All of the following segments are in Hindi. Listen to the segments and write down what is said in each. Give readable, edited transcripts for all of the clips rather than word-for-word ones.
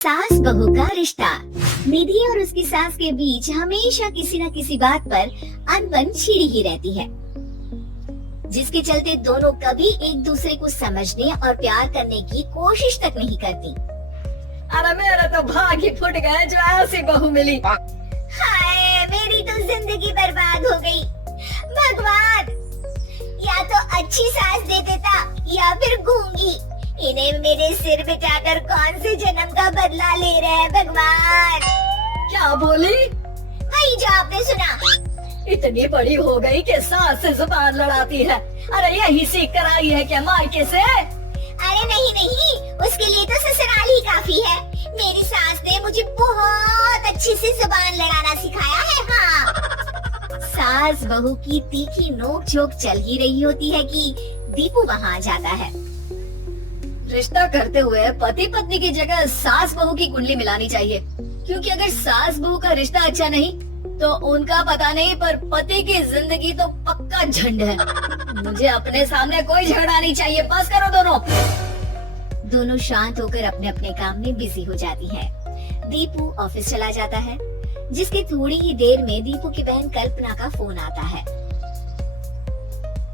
सास बहू का रिश्ता। निधि और उसकी सास के बीच हमेशा किसी न किसी बात पर अनबन छिड़ी ही रहती है, जिसके चलते दोनों कभी एक दूसरे को समझने और प्यार करने की कोशिश तक नहीं करती। अरे मेरा तो भाग ही फुट गया जो ऐसी बहू मिली। हाय, मेरी तो जिंदगी बर्बाद हो गई। भगवान, या तो अच्छी सास दे देता या फिर गूंगी। इन्हें मेरे सिर बिठाकर कौन से जन्म का बदला ले रहे हैं भगवान। क्या बोली? वही जो आपने सुना। इतनी बड़ी हो गई कि सास से जुबान लड़ाती है। अरे यही सीख कर आई है क्या मायके से? अरे नहीं, उसके लिए तो ससुराल ही काफी है। मेरी सास ने मुझे बहुत अच्छी से जुबान लड़ाना सिखाया है। हाँ। सास बहू की तीखी नोक झोंक चल ही रही होती है कि दीपू वहाँ आ जाता है। रिश्ता करते हुए पति पत्नी की जगह सास बहू की कुंडली मिलानी चाहिए, क्योंकि अगर सास बहू का रिश्ता अच्छा नहीं तो उनका पता नहीं, पर पति की जिंदगी तो पक्का झंड है। मुझे अपने सामने कोई झगड़ा नहीं चाहिए। बस करो दोनों शांत होकर अपने अपने काम में बिजी हो जाती है। दीपू ऑफिस चला जाता है, जिसके थोड़ी ही देर में दीपू की बहन कल्पना का फोन आता है।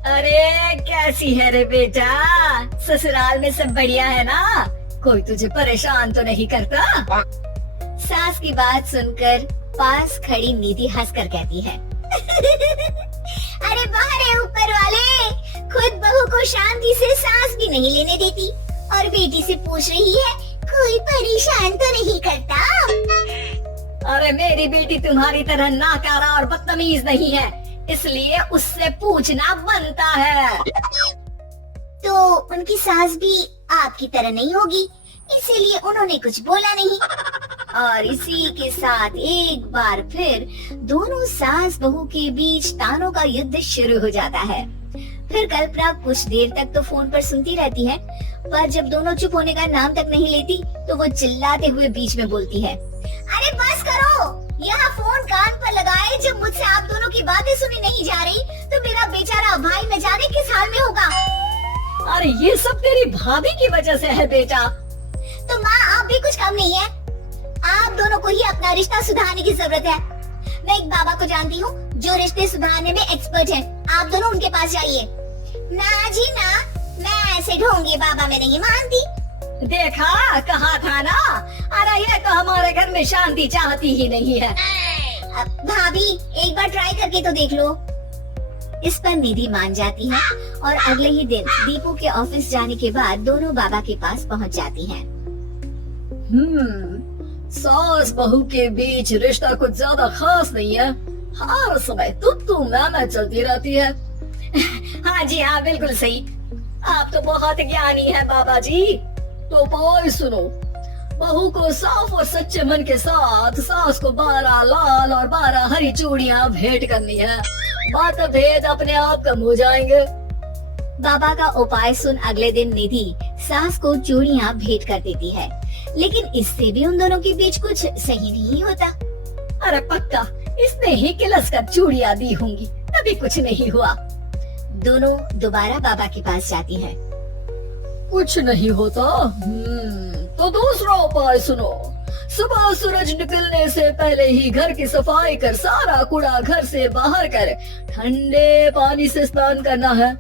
अरे कैसी है रे बेटा? ससुराल में सब बढ़िया है ना? कोई तुझे परेशान तो नहीं करता? सास की बात सुनकर पास खड़ी निधि हंसकर कहती है अरे बाहर है ऊपर वाले, खुद बहू को शांति से सांस भी नहीं लेने देती और बेटी से पूछ रही है कोई परेशान तो नहीं करता। अरे मेरी बेटी तुम्हारी तरह नाकारा और बदतमीज नहीं है, इसलिए उससे पूछना बनता है। तो उनकी सास भी आपकी तरह नहीं होगी, इसीलिए उन्होंने कुछ बोला नहीं। और इसी के साथ एक बार फिर दोनों सास बहू के बीच तानों का युद्ध शुरू हो जाता है। फिर कल्पना कुछ देर तक तो फोन पर सुनती रहती है, पर जब दोनों चुप होने का नाम तक नहीं लेती तो वो चिल्लाते हुए बीच में बोलती है, अरे बस करो, यहाँ फोन कान पर लगाए। जब मुझसे आप दोनों की बातें सुनी नहीं जा रही तो मेरा बेचारा भाई न जाने किस हाल में होगा। अरे ये सब तेरी भाभी की वजह से है बेटा। तो माँ, आप भी कुछ कम नहीं है। आप दोनों को ही अपना रिश्ता सुधारने की जरूरत है। मैं एक बाबा को जानती हूँ जो रिश्ते सुधारने में एक्सपर्ट है। आप दोनों उनके पास जाइए। ना जी ना, मैं ऐसे ढोंगी बाबा में नहीं मानती। देखा, कहा था ना। अरे ये तो हमारे घर में शांति चाहती ही नहीं है। भाभी, एक बार ट्राई करके तो देख लो। इस पर निधि मान जाती है और अगले ही दिन दीपू के ऑफिस जाने के बाद दोनों बाबा के पास पहुंच जाती हैं। सास बहू के बीच रिश्ता कुछ ज्यादा खास नहीं है। हर समय तू मैं चलती रहती है। हाँ जी हाँ, बिल्कुल सही। आप तो बहुत ज्ञानी है बाबा जी। तो भाई सुनो, बहू को साफ और सच्चे मन के साथ सास को 12 लाल और 12 हरी चूड़ियाँ भेंट करनी है। बात भेद अपने आप कम हो जाएंगे। बाबा का उपाय सुन अगले दिन निधि सास को चूड़ियाँ भेंट कर देती है, लेकिन इससे भी उन दोनों के बीच कुछ सही नहीं होता। अरे पक्का इसने ही किलस कर चूड़ियाँ दी होंगी, तभी कुछ नहीं हुआ। दोनों दोबारा बाबा के पास जाती हैं। कुछ नहीं होता। तो दूसरा उपाय सुनो। सुबह सूरज निकलने से पहले ही घर की सफाई कर सारा कूड़ा घर से बाहर कर ठंडे पानी से स्नान करना है।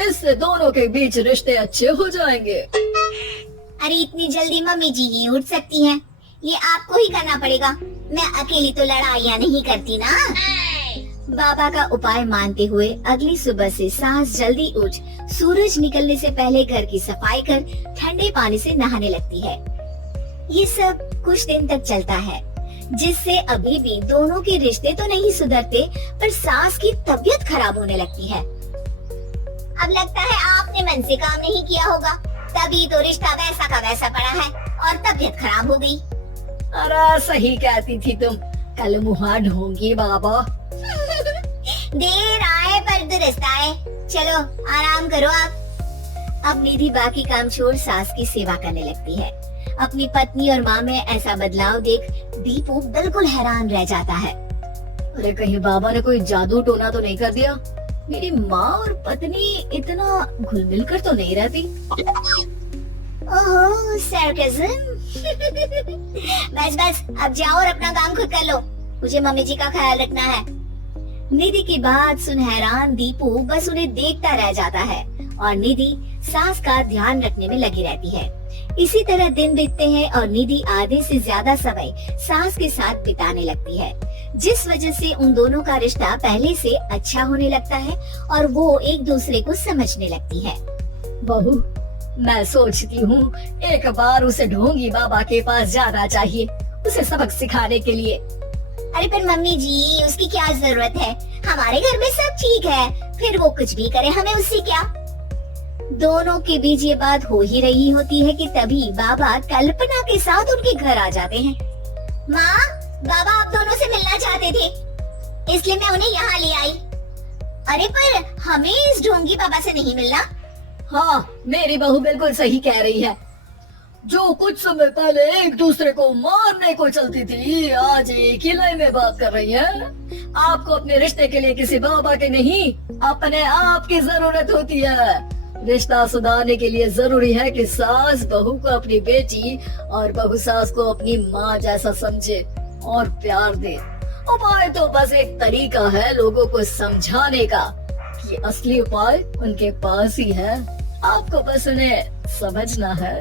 इससे दोनों के बीच रिश्ते अच्छे हो जाएंगे। अरे इतनी जल्दी मम्मी जी ही उठ सकती हैं? ये आपको ही करना पड़ेगा। मैं अकेली तो लड़ाइयाँ नहीं करती ना। बाबा का उपाय मानते हुए अगली सुबह से सास जल्दी उठ सूरज निकलने से पहले घर की सफाई कर ठंडे पानी से नहाने लगती है। ये सब कुछ दिन तक चलता है, जिससे अभी भी दोनों के रिश्ते तो नहीं सुधरते, पर सास की तबीयत खराब होने लगती है। अब लगता है आपने मन से काम नहीं किया होगा, तभी तो रिश्ता वैसा का वैसा पड़ा है और तबीयत खराब हो गई। अरे सही कहती थी तुम, कल मुहा ढोंगी बाबा। देर आए पर दुरुस्त आए। चलो आराम करो आप। अब निधि बाकी काम छोड़ सास की सेवा करने लगती है। अपनी पत्नी और माँ में ऐसा बदलाव देख दीपू बिल्कुल हैरान रह जाता है। अरे कहीं बाबा ने कोई जादू टोना तो नहीं कर दिया? मेरी माँ और पत्नी इतना घुल मिल कर तो नहीं रहती। ओहो सरकज़म। बस बस अब जाओ और अपना काम खुद कर लो, मुझे मम्मी जी का ख्याल रखना है। निधि की बात सुन हैरान दीपू बस उन्हें देखता रह जाता है और निधि सास का ध्यान रखने में लगी रहती है। इसी तरह दिन बीतते हैं और निधि आधे से ज्यादा समय सास के साथ बिताने लगती है, जिस वजह से उन दोनों का रिश्ता पहले से अच्छा होने लगता है और वो एक दूसरे को समझने लगती है। बहू, मैं सोचती हूँ एक बार उसे ढोंगी बाबा के पास जाना चाहिए, उसे सबक सिखाने के लिए। अरे पर मम्मी जी उसकी क्या जरूरत है, हमारे घर में सब ठीक है, फिर वो कुछ भी करे हमें उससे क्या। दोनों के बीच ये बात हो ही रही होती है कि तभी बाबा कल्पना के साथ उनके घर आ जाते हैं। माँ, बाबा आप दोनों से मिलना चाहते थे, इसलिए मैं उन्हें यहाँ ले आई। अरे पर हमें इस ढोंगी बाबा से नहीं मिलना। हाँ, मेरी बहू बिल्कुल सही कह रही है। जो कुछ समय पहले एक दूसरे को मारने को चलती थी, आज एक ही लय में बात कर रही है। आपको अपने रिश्ते के लिए किसी बाबा के नहीं, अपने आप की जरूरत होती है। रिश्ता सुधारने के लिए जरूरी है कि सास बहू को अपनी बेटी और बहू सास को अपनी माँ जैसा समझे और प्यार दे। उपाय तो बस एक तरीका है लोगों को समझाने का, कि असली उपाय उनके पास ही है, आपको बस उन्हें समझना है।